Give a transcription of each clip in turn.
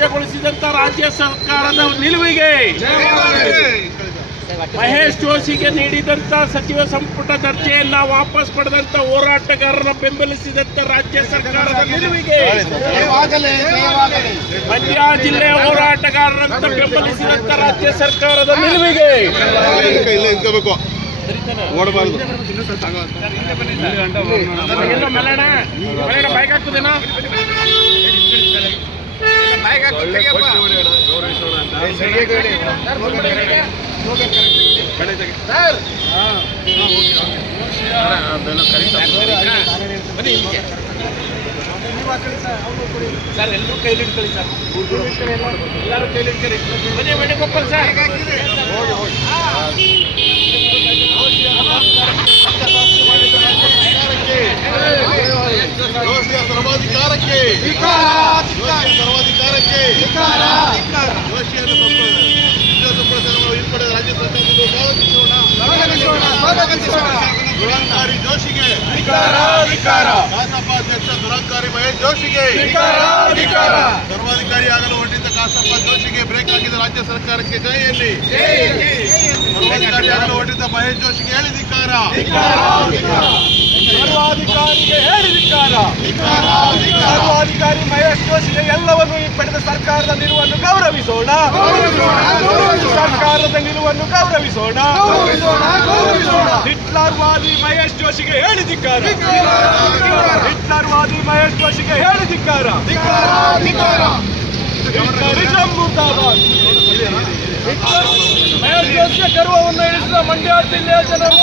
ಅನರ್ಹಗೊಳಿಸಿದಂತ ರಾಜ್ಯ ಸರ್ಕಾರದ ನಿಲುವಿಗೆ ಮಹೇಶ್ ಜೋಶಿಗೆ ನೀಡಿದಂತ ಸಚಿವ ಸಂಪುಟ ದರ್ಜೆಯನ್ನ ವಾಪಸ್ ಪಡೆದಂತ ಹೋರಾಟಗಾರರ ಬೆಂಬಲಿಸಿದಂತ ರಾಜ್ಯ ಸರ್ಕಾರದ ನಿಲುವಿಗೆ ಮಂಡ್ಯ ಜಿಲ್ಲೆಯ ಹೋರಾಟಗಾರರಂತ ಬೆಂಬಲಿಸಿದಂತ ರಾಜ್ಯ ಸರ್ಕಾರದ ನಿಲುವಿಗೆ. ಓಡಬಾರ್ದು ಮಲಣ ಮಲಣ ಬೈಕ್ ಹಾಕುದೇನಾ? ಸರ್ ಎಲ್ಲರೂ ಕೈಲಿ ಇಟ್ಕೊಳ್ಳಿ ಸರ್. ಎಲ್ಲರೂ ಕೈಲಿ ಇಟ್ಕೊಳ್ಳಿ. ಬನ್ನಿ ಕೊಪ್ಪಲ್ ಸರ್. ಜೋಶಿಯ ಸರ್ವಾಧಿಕಾರಕ್ಕೆ ಸೇವೆಯನ್ನು ಹಿಂಪಡೆದ ರಾಜ್ಯ ಸರ್ಕಾರದಿಂದ ದುರಂಕಾರಿ ಜೋಶಿಗೆ. ಕಾಸಪ್ಪ ಅಧ್ಯಕ್ಷ ದುರಂಕಾರಿ ಮಹೇಶ್ ಜೋಶಿಗೆ. ಸರ್ವಾಧಿಕಾರಿ ಆಗಲು ಹೊರಟಿದ್ದ ಕಾಸಪ್ಪ ಜೋಶಿಗೆ ಬ್ರೇಕ್ ಹಾಕಿದ ರಾಜ್ಯ ಸರ್ಕಾರಕ್ಕೆ ಜೈಯಲ್ಲಿ ಸರ್ವಾಧಿಕಾರಿ ಆಗಲು ಹೊರಟಿದ್ದ ಮಹೇಶ್ ಜೋಶಿಗೆ ಹೇಳಿ ಧಿಕ್ಕಾರ. ಸರ್ವಾಧಿಕಾರಿಗೆ ಸರ್ವಾಧಿಕಾರಿ ಮಹೇಶ್ ಜೋಶಿಗೆ ಎಲ್ಲವನ್ನು ಹಿಂಪಡೆದ ಸರ್ಕಾರದ ನಿಲುವನ್ನು ಗೌರವಿಸೋಣ. ಸರ್ಕಾರದ ನಿಲುವನ್ನು ಗೌರವಿಸೋಣ. ಹಿಟ್ಲರ್ವಾದಿ ಮಹೇಶ್ ಜೋಶಿಗೆ ಹಿಟ್ಲರ್ ಹಿಟ್ಲರ್ವಾದಿ ಮಹೇಶ್ ಜೋಶಿಗೆ ಹೇಳಿದಿಕ್ಕಾರ ಹಿಟ್ಲರಿಸಂ ಮುರ್ದಾಬಾದ್ ಹಿಟ್ಲರ್ ಮಹೇಶ್ ಜೋಶಿಯ ಗರ್ವವನ್ನು ಇಳಿಸಿದ ಮಂಡ್ಯ ಜಿಲ್ಲೆಯ ಜನರು.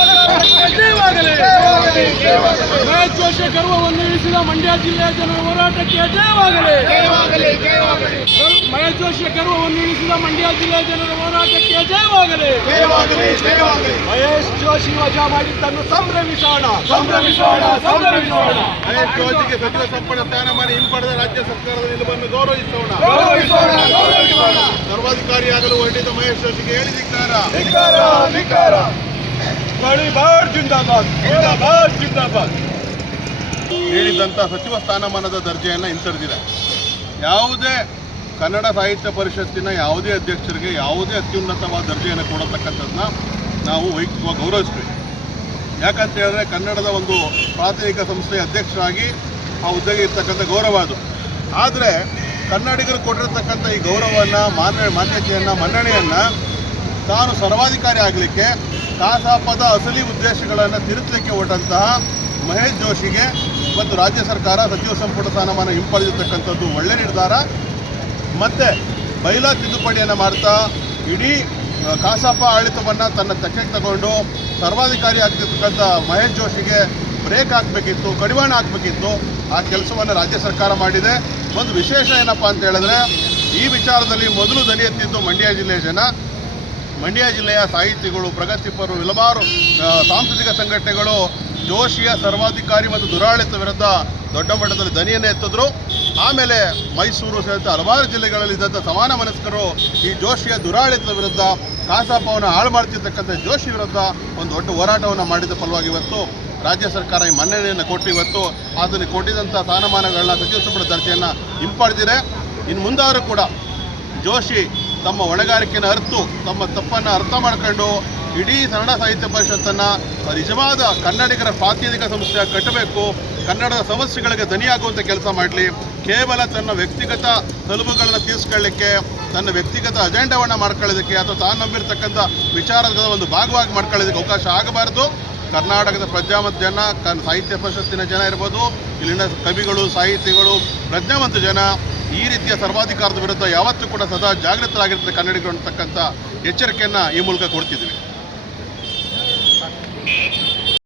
ಜೋಶಿಯ ಗರ್ವವನ್ನು ಇಳಿಸಿದ ಮಂಡ್ಯ ಜಿಲ್ಲೆಯ ಜನರ ಹೋರಾಟಕ್ಕೆ ಜಯವಾಗಲಿ. ಮಹೇಶ್ ಜೋಶಿಯ ಗರ್ವವನ್ನು ಇಳಿಸಿದ ಮಂಡ್ಯ ಜಿಲ್ಲೆಯ ಜನರ ಹೋರಾಟಕ್ಕೆ ಜಯವಾಗಲಿ. ಮಹೇಶ್ ಜೋಶಿ ವಜಾ ಮಾಡಿದ್ದನ್ನು ಸಂಭ್ರಮಿಸೋಣ. ಸಂಭ್ರಮಿಸೋಣ ಸಂಭ್ರಮಿಸೋಣ. ಮಹೇಶ್ ಜೋಶಿಗೆ ಸಚಿವ ಸಂಪುಟ ಸ್ಥಾನಮಾನ ಹಿಂಪಡೆದ ರಾಜ್ಯ ಸರ್ಕಾರದ ನಿಲುವನ್ನು ಗೌರವಿಸೋಣ. ಗೌರವಿಸೋಣ ಗೌರವಿಸೋಣ. ಸರ್ವಾಧಿಕಾರಿಯಾಗಲು ಹೊರಟಿದ್ದ ಮಹೇಶ್ ಜೋಶಿಗೆ ಹೇಳಿ ಧಿಕ್ಕಾರ. ಧಿಕ್ಕಾರ ಗಡಿಬಾರ್ ಜಿಂದಾಬಾದ್ ಜಿಂದಾಬಾದ್ ಜಿಂದಾಬಾದ್. ನೀಡಿದಂಥ ಸಚಿವ ಸ್ಥಾನಮಾನದ ದರ್ಜೆಯನ್ನ ಹಿಂಪಡೆದಿದೆ ಯಾವುದೇ ಕನ್ನಡ ಸಾಹಿತ್ಯ ಪರಿಷತ್ತಿನ ಯಾವುದೇ ಅಧ್ಯಕ್ಷರಿಗೆ ಯಾವುದೇ ಅತ್ಯುನ್ನತವಾದ ದರ್ಜೆಯನ್ನು ಕೊಡತಕ್ಕಂಥದ್ದನ್ನ ನಾವು ವೈಯಕ್ತಿಕವಾಗಿ ಗೌರವಿಸ್ತೀವಿ. ಯಾಕಂತ ಹೇಳಿದ್ರೆ ಕನ್ನಡದ ಒಂದು ಪ್ರಾಥಮಿಕ ಸಂಸ್ಥೆಯ ಅಧ್ಯಕ್ಷರಾಗಿ ಆ ಹುದ್ದೆಗೆ ಇರ್ತಕ್ಕಂಥ ಗೌರವ ಅದು. ಆದರೆ ಕನ್ನಡಿಗರು ಕೊಟ್ಟಿರತಕ್ಕಂಥ ಈ ಗೌರವವನ್ನು, ಮಾನ್ಯ, ಮಾನ್ಯತೆಯನ್ನು, ಮನ್ನಣೆಯನ್ನು ತಾನು ಸರ್ವಾಧಿಕಾರಿ ಆಗಲಿಕ್ಕೆ ಕಾಸಾಪದ ಅಸಲಿ ಉದ್ದೇಶಗಳನ್ನು ತಿರುಚಲಿಕ್ಕೆ ಹೊರಟಂತಹ ಮಹೇಶ್ ಜೋಶಿಗೆ ಮತ್ತು ರಾಜ್ಯ ಸರ್ಕಾರ ಸಚಿವ ಸಂಪುಟ ಸ್ಥಾನಮಾನ ಹಿಂಪಡೆದಿರ್ತಕ್ಕಂಥದ್ದು ಒಳ್ಳೆ ನಿರ್ಧಾರ. ಮತ್ತು ಬೈಲಾ ತಿದ್ದುಪಡಿಯನ್ನು ಮಾಡ್ತಾ ಇಡೀ ಕಾಸಪ್ಪ ಕಾಸಾಪ ಆಡಳಿತವನ್ನು ತನ್ನ ತೆಕ್ಕೆಗೆ ತಗೊಂಡು ಸರ್ವಾಧಿಕಾರಿ ಆಗ್ತಿರ್ತಕ್ಕಂಥ ಮಹೇಶ್ ಜೋಶಿಗೆ ಬ್ರೇಕ್ ಹಾಕಬೇಕಿತ್ತು, ಕಡಿವಾಣ ಹಾಕಬೇಕಿತ್ತು. ಆ ಕೆಲಸವನ್ನು ರಾಜ್ಯ ಸರ್ಕಾರ ಮಾಡಿದೆ. ಒಂದು ವಿಶೇಷ ಏನಪ್ಪ ಅಂತ ಹೇಳಿದ್ರೆ, ಈ ವಿಚಾರದಲ್ಲಿ ಮೊದಲು ದನಿ ಎತ್ತಿದ್ದು ಮಂಡ್ಯ ಜಿಲ್ಲೆಯ ಜನ. ಮಂಡ್ಯ ಜಿಲ್ಲೆಯ ಸಾಹಿತಿಗಳು ಪ್ರಗತಿಪರರು ಹಲವಾರು ಸಾಂಸ್ಕೃತಿಕ ಸಂಘಟನೆಗಳು ಜೋಶಿಯ ಸರ್ವಾಧಿಕಾರಿ ಮತ್ತು ದುರಾಡಳಿತ ವಿರುದ್ಧ ದೊಡ್ಡ ಮಟ್ಟದಲ್ಲಿ ದನಿಯನ್ನು ಎತ್ತಿದ್ರು. ಆಮೇಲೆ ಮೈಸೂರು ಸೇರಿದಂತೆ ಹಲವಾರು ಜಿಲ್ಲೆಗಳಲ್ಲಿ ಇದ್ದಂಥ ಸಮಾನ ಮನಸ್ಕರು ಈ ಜೋಶಿಯ ದುರಾಡಳಿತದ ವಿರುದ್ಧ ಕಾಸಾಪವನ್ನು ಹಾಳು ಮಾಡ್ತಿರ್ತಕ್ಕಂಥ ಜೋಶಿ ವಿರುದ್ಧ ಒಂದು ದೊಡ್ಡ ಹೋರಾಟವನ್ನು ಮಾಡಿದ ಫಲವಾಗಿ ಇವತ್ತು ರಾಜ್ಯ ಸರ್ಕಾರ ಈ ಮನ್ನಣೆಯನ್ನು ಕೊಟ್ಟು ಇವತ್ತು ಅದನ್ನು ಕೊಟ್ಟಿದ್ದಂಥ ಸ್ಥಾನಮಾನಗಳನ್ನ ಸಚಿವ ಸಂಪುಟ ದರ್ಜೆಯನ್ನು ಹಿಂಪಡೆದಿದೆ. ಇನ್ನು ಮುಂದಾದರೂ ಕೂಡ ಜೋಶಿ ತಮ್ಮ ಹೊಣೆಗಾರಿಕೆಯನ್ನು ಅರ್ತು, ತಮ್ಮ ತಪ್ಪನ್ನು ಅರ್ಥ ಮಾಡ್ಕೊಂಡು ಇಡೀ ಕನ್ನಡ ಸಾಹಿತ್ಯ ಪರಿಷತ್ತನ್ನು ನಿಜವಾದ ಕನ್ನಡಿಗರ ಪ್ರಾತಿನಿಧಿಕ ಸಂಸ್ಥೆ ಕಟ್ಟಬೇಕು, ಕನ್ನಡದ ಸಮಸ್ಯೆಗಳಿಗೆ ದನಿಯಾಗುವಂಥ ಕೆಲಸ ಮಾಡಲಿ. ಕೇವಲ ತನ್ನ ವ್ಯಕ್ತಿಗತ ತಲುಪುಗಳನ್ನು ತೀರಿಸ್ಕೊಳ್ಳಿಕ್ಕೆ, ತನ್ನ ವ್ಯಕ್ತಿಗತ ಅಜೆಂಡಾವನ್ನು ಮಾಡ್ಕೊಳ್ಳೋದಕ್ಕೆ ಅಥವಾ ತಾನು ನಂಬಿರ್ತಕ್ಕಂಥ ವಿಚಾರದ ಒಂದು ಭಾಗವಾಗಿ ಮಾಡ್ಕೊಳ್ಳೋದಕ್ಕೆ ಅವಕಾಶ ಆಗಬಾರ್ದು. ಕರ್ನಾಟಕದ ಪ್ರಜ್ಞಾವಂತ ಜನ, ಕನ್, ಸಾಹಿತ್ಯ ಪರಿಷತ್ತಿನ ಜನ ಇರ್ಬೋದು, ಇಲ್ಲಿನ ಕವಿಗಳು, ಸಾಹಿತಿಗಳು, ಪ್ರಜ್ಞಾವಂತ ಜನ, ಈ ರೀತಿಯ ಸರ್ವಾಧಿಕಾರದ ವಿರುದ್ಧ ಯಾವತ್ತೂ ಕೂಡ ಸದಾ ಜಾಗೃತರಾಗಿರ್ತದೆ ಕನ್ನಡಿಗರು ಅಂತಕ್ಕಂಥ ಎಚ್ಚರಿಕೆಯನ್ನು ಈ ಮೂಲಕ ಕೊಡ್ತಿದ್ದೀವಿ. Thank you.